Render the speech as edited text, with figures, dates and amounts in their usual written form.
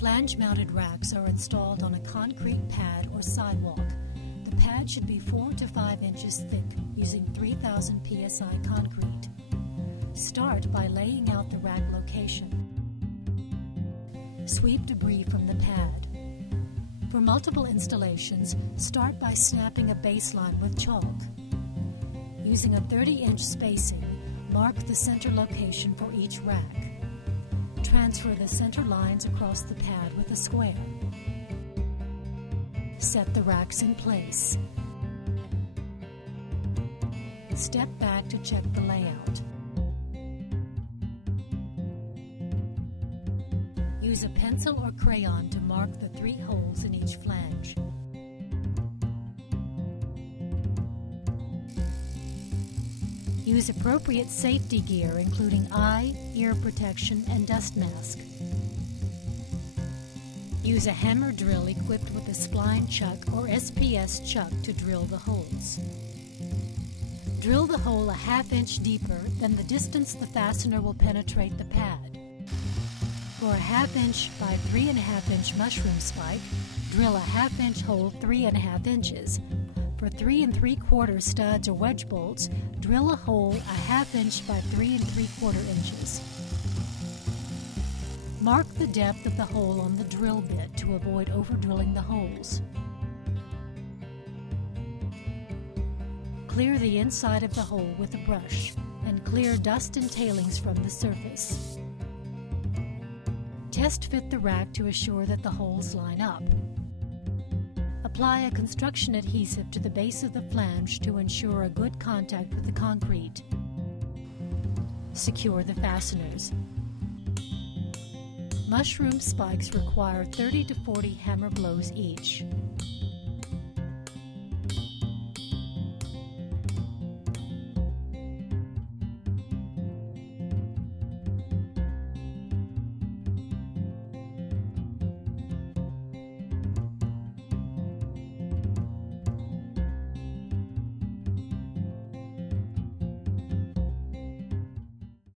Flange-mounted racks are installed on a concrete pad or sidewalk. The pad should be 4 to 5 inches thick, using 3,000 psi concrete. Start by laying out the rack location. Sweep debris from the pad. For multiple installations, start by snapping a baseline with chalk. Using a 30-inch spacing, mark the center location for each rack. Transfer the center lines across the pad with a square. Set the racks in place. Step back to check the layout. Use a pencil or crayon to mark the 3 holes in each flange. Use appropriate safety gear, including eye, ear protection, and dust mask. Use a hammer drill equipped with a spline chuck or SPS chuck to drill the holes. Drill the hole a ½ inch deeper than the distance the fastener will penetrate the pad. For a ½ inch by 3½ inch mushroom spike, drill a ½ inch hole 3½ inches. For 3 3/4 studs or wedge bolts, drill a hole a ½ inch by 3 3/4 inches. Mark the depth of the hole on the drill bit to avoid over-drilling the holes. Clear the inside of the hole with a brush and clear dust and tailings from the surface. Test fit the rack to assure that the holes line up. Apply a construction adhesive to the base of the flange to ensure a good contact with the concrete. Secure the fasteners. Mushroom spikes require 30 to 40 hammer blows each.